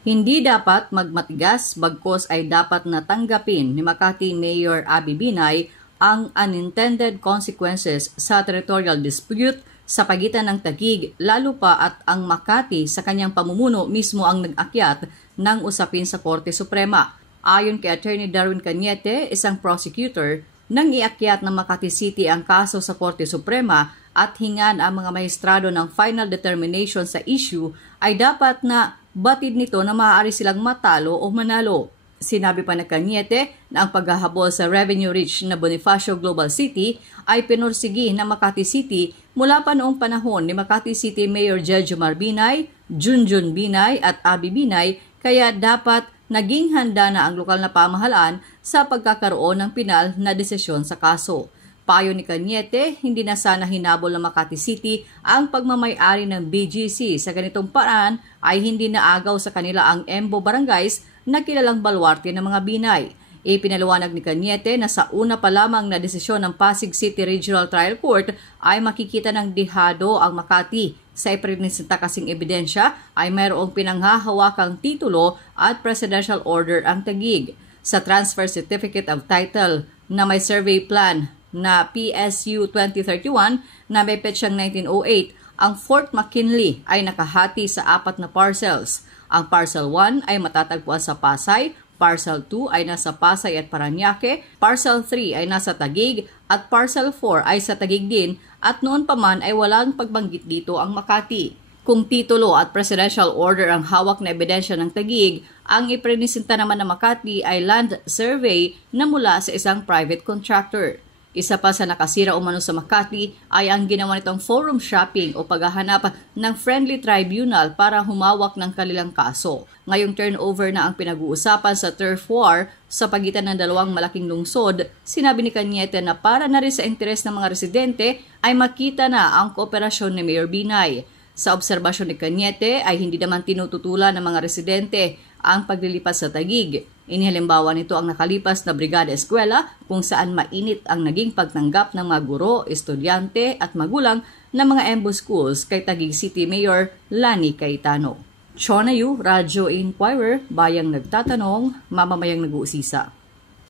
Hindi dapat magmatigas, bagkos ay dapat na tanggapin ni Makati Mayor Abby Binay ang unintended consequences sa territorial dispute sa pagitan ng Taguig, lalo pa at ang Makati sa kanyang pamumuno mismo ang nag-akyat ng usapin sa Korte Suprema. Ayon kay Attorney Darwin Cañete, isang prosecutor, nang iakyat ng Makati City ang kaso sa Korte Suprema at hingan ang mga maestrado ng final determination sa issue, ay dapat na batid nito na maaari silang matalo o manalo. Sinabi pa ng Cañete na ang paghahabol sa revenue-rich na Bonifacio Global City ay pinursigi ng Makati City mula pa noong panahon ni Makati City Mayor Jejomar Binay, Junjun Binay at Abby Binay, kaya dapat naging handa na ang lokal na pamahalaan sa pagkakaroon ng pinal na desisyon sa kaso. Payo ni Cañete, hindi na sana hinabol ng Makati City ang pagmamay-ari ng BGC. Sa ganitong paraan ay hindi naagaw sa kanila ang Embo Barangays na kilalang baluarte ng mga Binay. Ipinaliwanag ni Cañete na sa una pa lamang na desisyon ng Pasig City Regional Trial Court ay makikita ng dihado ang Makati. Sa ipresenta kasing ebidensya ay mayroong pinanghahawakang titulo at presidential order ang Taguig. Sa Transfer Certificate of Title na may survey plan na PSU 2031 na may petsang 1908, ang Fort McKinley ay nakahati sa 4 na parcels. Ang Parcel 1 ay matatagpuan sa Pasay, Parcel 2 ay nasa Pasay at Parañaque, Parcel 3 ay nasa Taguig, at Parcel 4 ay sa Taguig din, at noon pa man ay walang pagbanggit dito ang Makati. Kung titulo at presidential order ang hawak na ebidensya ng Taguig, ang iprenisinta naman ng Makati ay land survey na mula sa isang private contractor. Isa pa sa nakasira umano sa Makati ay ang ginawa nitong forum shopping o paghahanap ng friendly tribunal para humawak ng kanilang kaso. Ngayong turnover na ang pinag-uusapan sa turf war sa pagitan ng dalawang malaking lungsod, sinabi ni Cañete na para na rin sa interes ng mga residente ay makita na ang kooperasyon ni Mayor Binay. Sa obserbasyon ni Cañete ay hindi naman tinututulan ng mga residente ang paglilipat sa Taguig. Inihalimbawa nito ang nakalipas na Brigada Eskwela kung saan mainit ang naging pagtanggap ng mga guro, estudyante at magulang ng mga Embo schools kay Taguig City Mayor Lani Cayetano. Chona Yu, Radyo Inquirer, Bayang Nagtatanong, Mamamayang Nag-uusisa.